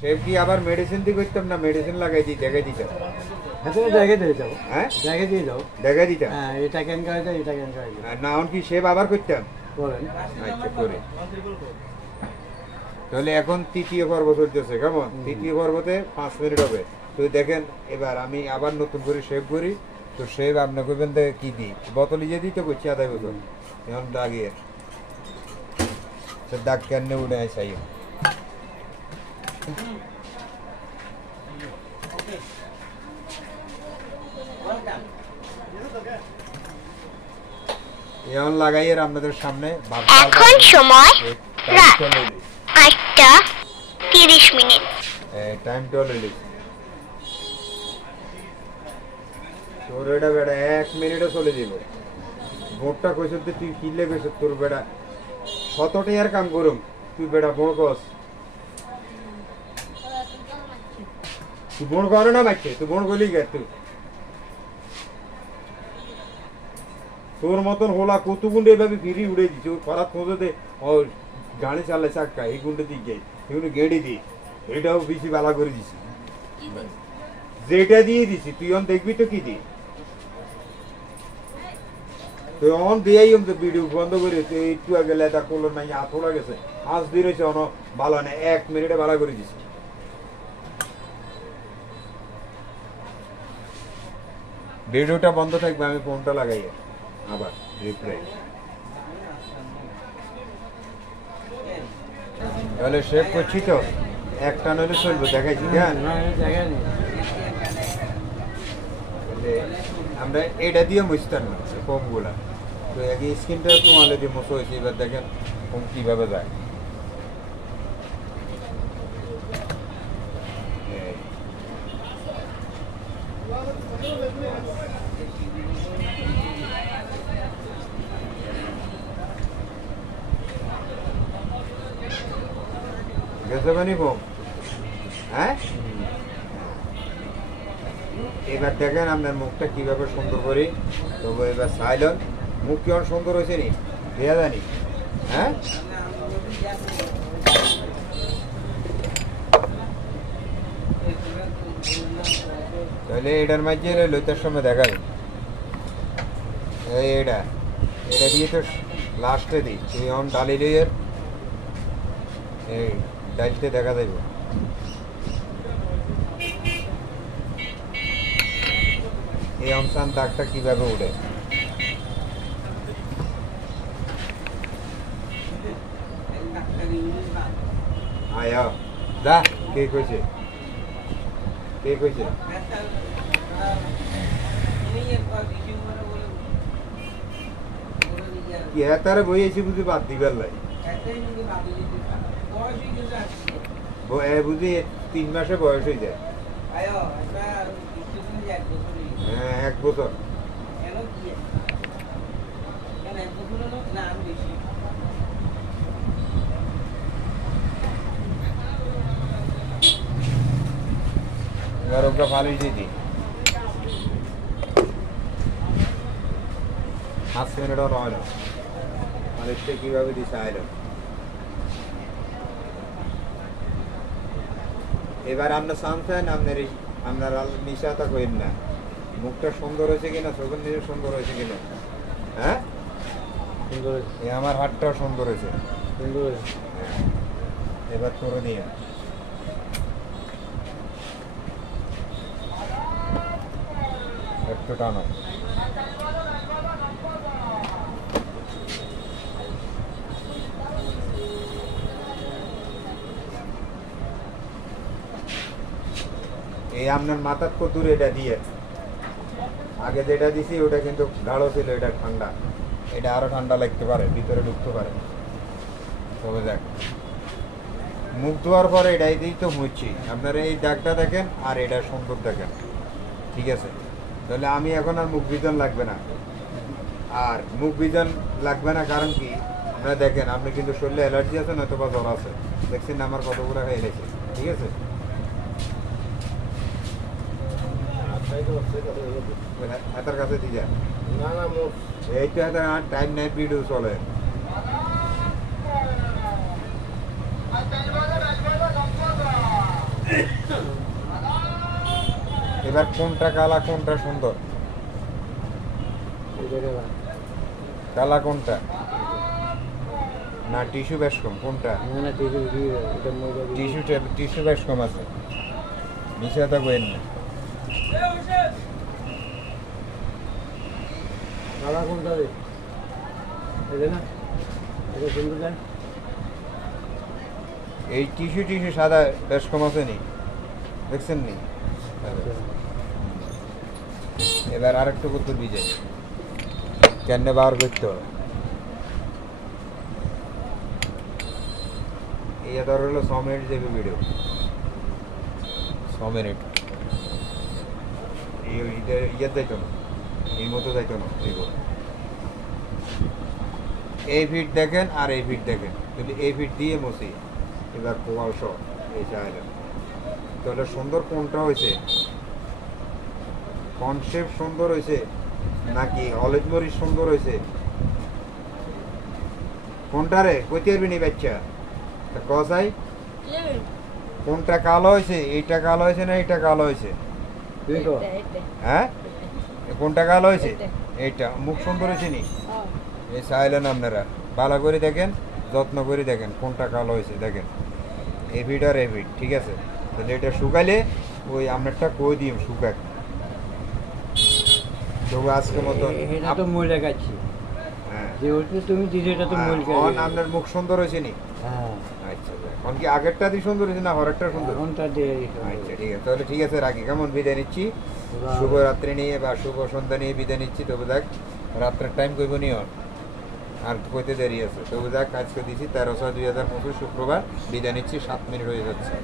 Shave কি আবার medicine দিয়ে করতাম না মেডিসিন লাগাই দিই দেখাই দিতাম জায়গায় দিয়ে যাও, হ্যাঁ জায়গায় দিয়ে যাও, দেখাই দিতাম হ্যাঁ এটা কেন করে দাও, এটা কেন করে দাও, আর না কি শেভ আবার করতাম বলেন। আচ্ছা করে তাহলে এখন তৃতীয় পর্ব চলতেছে কেমন তৃতীয় পর্বতে 5 মিনিট হবে তো দেখেন এবার আমি আবার নতুন করে শেভ করি তো শেভ আপনি করবেন কি দিই বোতল ইয়ে দিই তো করছি আধা বোতল এখন দাগিয়ে দাগ কেন উঠে চাই এখন লাগাই আর আপনাদের সামনে এখন সময় রাত 8:30 টাইম টলে তোর এটা বেড়া 1 মিনিটে চলে যাব ভোটটা কইছ তুই কিনলে কইছ তোর বেড়া 100 টাকার কাম করুম তুই বেড়া বড় কস তুই বড় করো না বাচ্চা তুই বড় গলি গে তুই তোর মতন হোলা কত গুন্ডে এভাবে ফিরি উড়ে দিচ্ছে ওই খরাত খোঁজতে ও গাড়ি চালে চাক্কা এই গুন্ডে দিক যাই এগুলো গেড়ে দিই এটাও বেশি বালা করে দিছি যেটা দিয়ে দিছি তুই অন দেখবি তো কি দি তুই অন দিয়াই ভিডিও বন্ধ করে তুই একটু আগে লেদা করলো না আথোড়া গেছে আজ দিন হয়েছে অন ভালো না 1 মিনিটে বালা করে দিছি ভিডিওটা বন্ধ থাকবে আমি ফোনটা লাগাই আবার রিপ্লাই তাহলে শেভ করছি তো একটা নইলে চলবে দেখাইছি কেন জায়গায় নেই, আমরা এটা দিয়ে মুছতাম না কমগুলা তো এক স্কিনটা তোমালে দিয়ে মশো হয়েছে এবার দেখেন কম কীভাবে যায় গেছে বানি কম হ্যাঁ এবার দেখেন আপনার মুখটা কিভাবে সুন্দর করি তবু এবার সাইলন মুখ কি অনেক সুন্দর হয়েছে নি দেয়া জানি হ্যাঁ তাহলে এটার মাঝে লইতার সময় দেখাই এটা এটা দিয়ে তো লাস্টে দিই তুই অন ডালি এর এই ডালতে দেখা যাবে এই অংশান দাগটা কিভাবে উঠে আয়া দা কে কইছে কি তারে বইয়েছি বুঝি বাদ দিবার লাই বুঝি 3 মাসে বয়স হয়ে যায় হ্যাঁ 1 বছর এবার ওকে ফালিয়ে দিই 5 মিনিটও নয় না ফালিশটা কীভাবে দিছে আইলেন এবার আপনার সামছেন আপনার নিশাতা করেন না মুখটা সুন্দর হয়েছে কিনা চোখের নিজে সুন্দর হয়েছে কিনা হ্যাঁ সুন্দর হয়েছে, আমার হাতটাও সুন্দর হয়েছে সুন্দর হয়েছে। এবার করে দিয়ে একটু টানো এই আপনার মাথার কতুর এটা দিয়ে আগে যেটা দিছি ওটা কিন্তু গাঢ় ছিল এটা ঠান্ডা এটা আরো ঠান্ডা লাগতে পারে ভিতরে ঢুকতে পারে তবে দেখ মুখ ধোয়ার পরে এটাই দিয়েই তো মুছছি আপনারা এই দাগটা দেখেন আর এটা সুন্দর দেখেন ঠিক আছে তাহলে আমি এখন আর মুখ বিজন লাগবে না আর মুখ বিজন লাগবে না কারণ কি আপনারা দেখেন আপনি কিন্তু শরীরে অ্যালার্জি আছে নয়তো বা জ্বর আছে দেখছেন আমার কতগুলো হয়ে গেছে ঠিক আছে হাতের কাছে দিয়ে যান না না এই তো হাতে টাইম নাই ভিডিও চলে এবার কোনটা কালা কোনটা সুন্দর? এটা কালা। কালা কোনটা না টিস্যু বেশ কম কোনটা? না না টিস্যু দিয়ে দাও, এটা ময়দা দিয়ে। টিস্যু বেশ কম আছে, মিশা তো কইন না। কালা কোনটা রে? এটা না, এটা সুন্দর দেন। এই টিস্যু সাদা বেশ কম আছে নি, দেখছেন নি? এবার আরেকটু কত বিজে কেন বার করতে হবে। এই ধর হলো 100 মিনিট যাবে ভিডিও, 100 মিনিট। ইয়ে যাইতো না, এই মতো যাইতো না। এই ফিট দেখেন আর এই ফিট দেখেন, যদি এই ফিট দিয়ে মসি এবার পোয়াল শট এই চাইলেন তাহলে সুন্দর কোনটা হয়েছে? কনসেপ্ট সুন্দর হয়েছে নাকি অলেজ মরিচ সুন্দর হয়েছে? কোনটা রে কইতে পারবি নি বাচ্চা? কসাই কোনটা কালো হয়েছে? এইটা কালো হয়েছে না এইটা কালো হয়েছে? দেখো হ্যাঁ কোনটা কালো হয়েছে? এইটা মুখ সুন্দর হয়েছে নি? এই চাইলেন আপনারা ভালো করে দেখেন, যত্ন করে দেখেন কোনটা কালো হয়েছে। দেখেন এভিড আর এভিড, ঠিক আছে? তাহলে এটা শুকাইলে ওই আপনারটা কই দিই শুকাক। তবু আজকের মতো এটা তো মই লাগাচ্ছি, হ্যাঁ যে ওটা তুমি দিলে এটা তো মই আপনার মুখ সুন্দর হয়েছে নি? হ্যাঁ আচ্ছা এখন কি আগেরটা দিয়ে সুন্দর হয়েছে না হরেরটা সুন্দর? কোনটা দিয়ে আচ্ছা ঠিক আছে, তাহলে ঠিক আছে রাখি, কেমন? বিদায় নিচ্ছি। শুভরাত্রি নিয়ে বা শুভ সন্ধ্যা নিয়ে বিদায় নিচ্ছি। তবু দেখ রাত্রের টাইম কইব নিও আর কইতে দেরি আছে। তবু দেখ আজকে দিচ্ছি 13/6/2025 শুক্রবার। বিদায় নিচ্ছি, 7 মিনিট হয়ে যাচ্ছে।